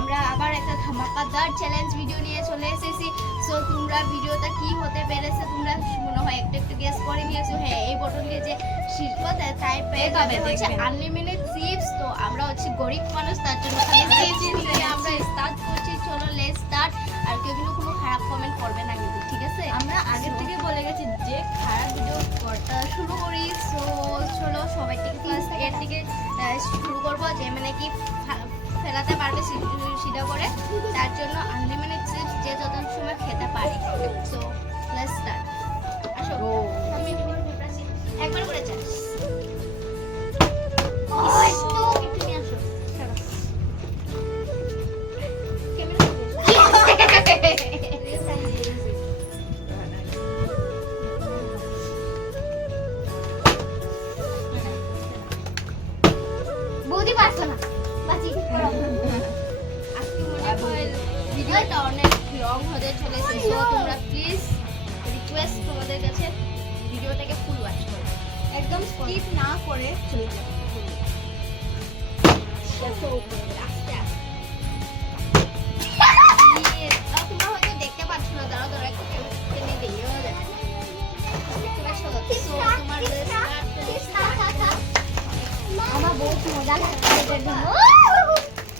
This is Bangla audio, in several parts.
আমরা আবার একটা ধামাকাদার চ্যালেঞ্জ ভিডিও নিয়ে চলে এসেছি। সো তোমরা ভিডিওটা কি হতে পেরেছে তোমরা মনে হয় একটু একটু গেস করে নিয়েছো। হ্যাঁ, এই বটন দিয়ে যে শিল্প তাই পেয়ে যাবে হচ্ছে আনলিমিটেড চিপস। তো আমরা হচ্ছে গরিব মানুষ, তার জন্য আমরা স্টার্ট করছি। চলো লেটস স্টার্ট। আর কেউ কিন্তু কোনো খারাপ কমেন্ট করবে না কিন্তু, ঠিক আছে? আমরা আগে থেকে বলে গেছি যে খারাপ ভিডিও করতে শুরু করি। সো চলো সবাই থেকে ক্লাস এর থেকে শুরু করবো, যে মানে কি ফেলাতে পারবে সিধা করে, তার জন্য আনলিমিটেড চিপস যে যত সময় খেতে পারে। So let's start. আসো তুমি একবার করে চাস তুমি আসো বৌদি পারছো না বাজি আজকে মনে হয় ভিডিওটা অনেক লং হতে চলেছে। সো তোমরা প্লিজ রিকোয়েস্ট তোমাদের কাছে ভিডিওটাকে ফুল ওয়াচ করো, একদম স্কিপ না করে চলে যাও। আস্তে আস্তে। তোমরা হয়তো দেখতে পাচ্ছ না, দাঁড়াও দাঁড়াও একটু টেনে দিই। দেখতে পাচ্ছ? So, তোমার আমার বহুত মজা লাগছে এটার জন্য।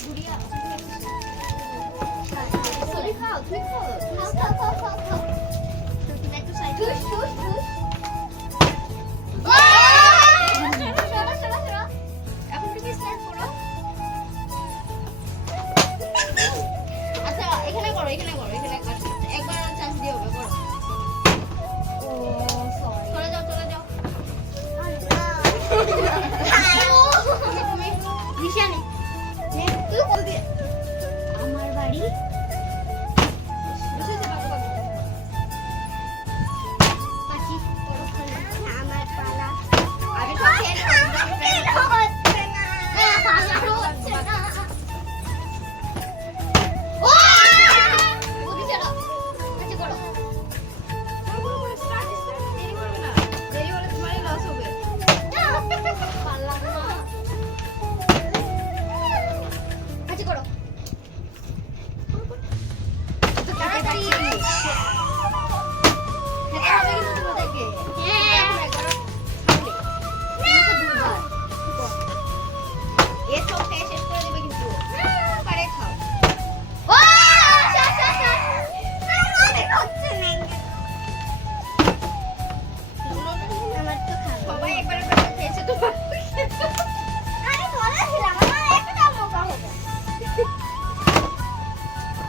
গুড়িয়া তুমি খাও, তুমি খাও, তুমি একটু সাইড এখন তুমি স্টার্ট করো। আচ্ছা এখানে করো, এখানে করো, এখানে একবার চান্স দিয়ে হবে। করো, ও সরি। চলে যাও, চলে যাও। তুমি নিশানে তুই বল দে। আমার বাড়ি পাখি আমার পালা। আমি তো খেয়ে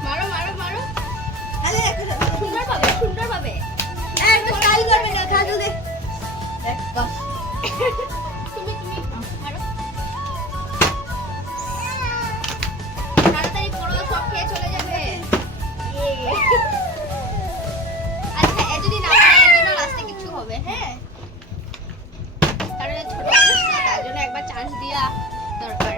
মারো মারো মারো, সুন্দর পাবে, সুন্দর পাবে। তুমি তুমি মারো, তাড়াতাড়ি করো, সব খেয়ে চলে যাবে। আচ্ছা এ যদি না পারে এর জন্য লাস্টে কিছু হবে। হ্যাঁ, কারণ ছোট মানুষ না, তার জন্য একবার চান্স দেওয়া দরকার।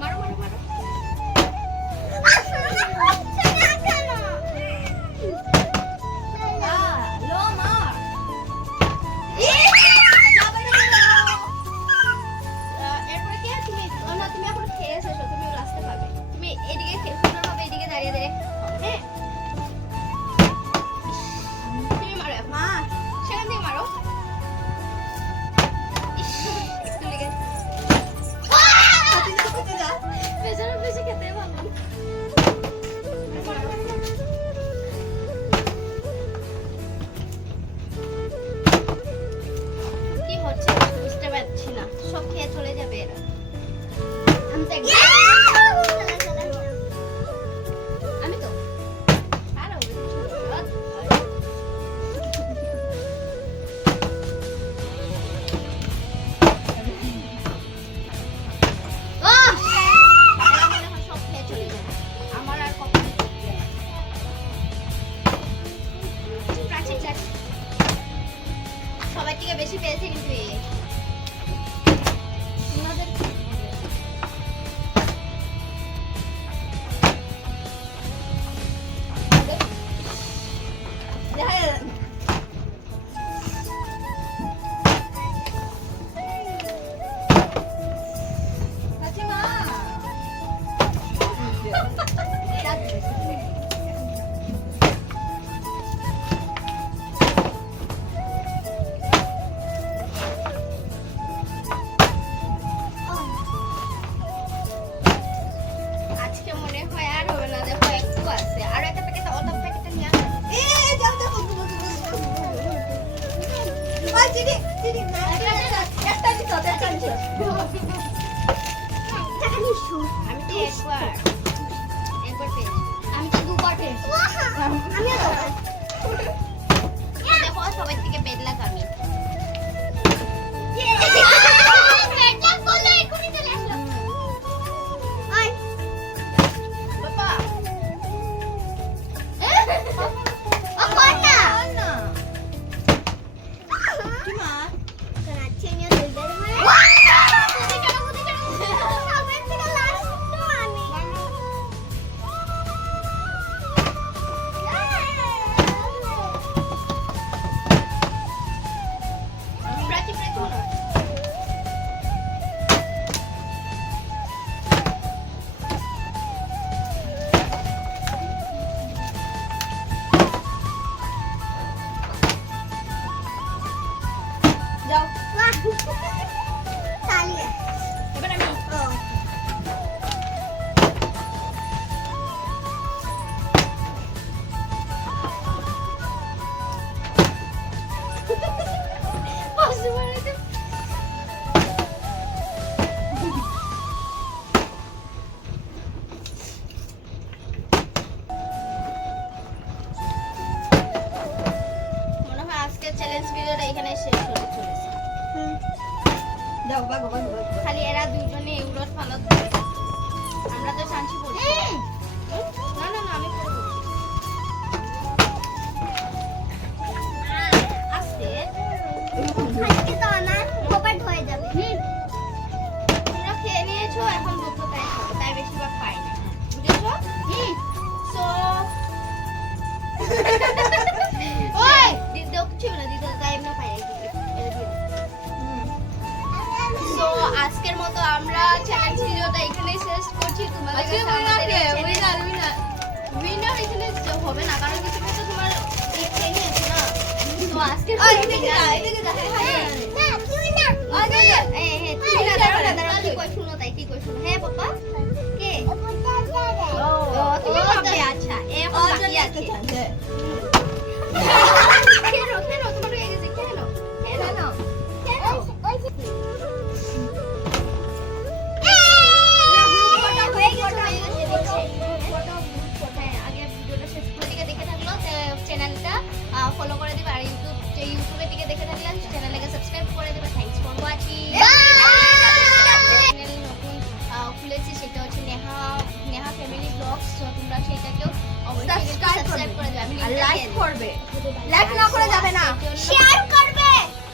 মারো মারো মারো। এরপরে কি তুমি না, তুমি এখন খেয়ে এসেছো, তুমি লাস্টে পাবে। তুমি এদিকে সুন্দর ভাবে এদিকে দাঁড়িয়ে দাঁড়িয়ে খাও। হ্যাঁ, তুমি মারো এখন। সেখান থেকে মারো। ইস, একটু লেগে বেচারা বেশি খেতে ভালো। কি হচ্ছে বুঝতে পারছি না, সব খেয়ে চলে যাবে এরা। আমি তো আমি তো একবার পেয়েছি। আমি তো দুবার পেয়েছি। দেখো সবাই থেকে বেদলাক আমি। বেদলাক বললে এখনই চলে আসলো। আয়। বাবা। ও কর না। কি মা যাও এবার আমি মনে হয় আজকের চ্যালেঞ্জ ভিডিওটা এখানে শেষ হতে চলেছে। যাও বাগো বাগো বাগো খালি এরা দুজনে উলট পালট করে। আমরা তো শান্তি পড়ছি। না না না আমি করব। আস্তে। আজকে তো না কপাট হয়ে যাবে। তোমরা খেয়ে নিয়েছো এখন দুটো তাই খাবো। তাই বেশিরভাগ পাই না। বুঝেছো? সো ওই দিদি কিছু না দিদি তাই আমরা পাই না। সো আজকের মতো আমরা চ্যালেঞ্জ ভিডিওটা এখানেই শেষ করছি। তোমাদের কাছে আমাদের উইনার এখানে হবে না কারণ কিছু তো তোমার দেখতে নিয়েছো না। তো আজকের কি কই শুনো তাই কি কই শুনো। হ্যাঁ পাপা কে ও তুমি ভাববে আচ্ছা এখন বাকি আছে। কেন কেন তোমার হয়ে গেছে কেন কেন কেন চ্যানেলটা ফলো করে দিবে আর ইউটিউবের দিকে দেখে থাকলে চ্যানেলটাকে সাবস্ক্রাইব করে দেবে। Thanks for watching. চ্যানেল নতুন খুলেছি সেটা হচ্ছে নেহা ফ্যামিলি ব্লগস। তো তোমরা সেটাকেও অবশ্যই সাবস্ক্রাইব করে দেবে। আমি আর লাইক করবে লাইক না করে যাবে না শেয়ার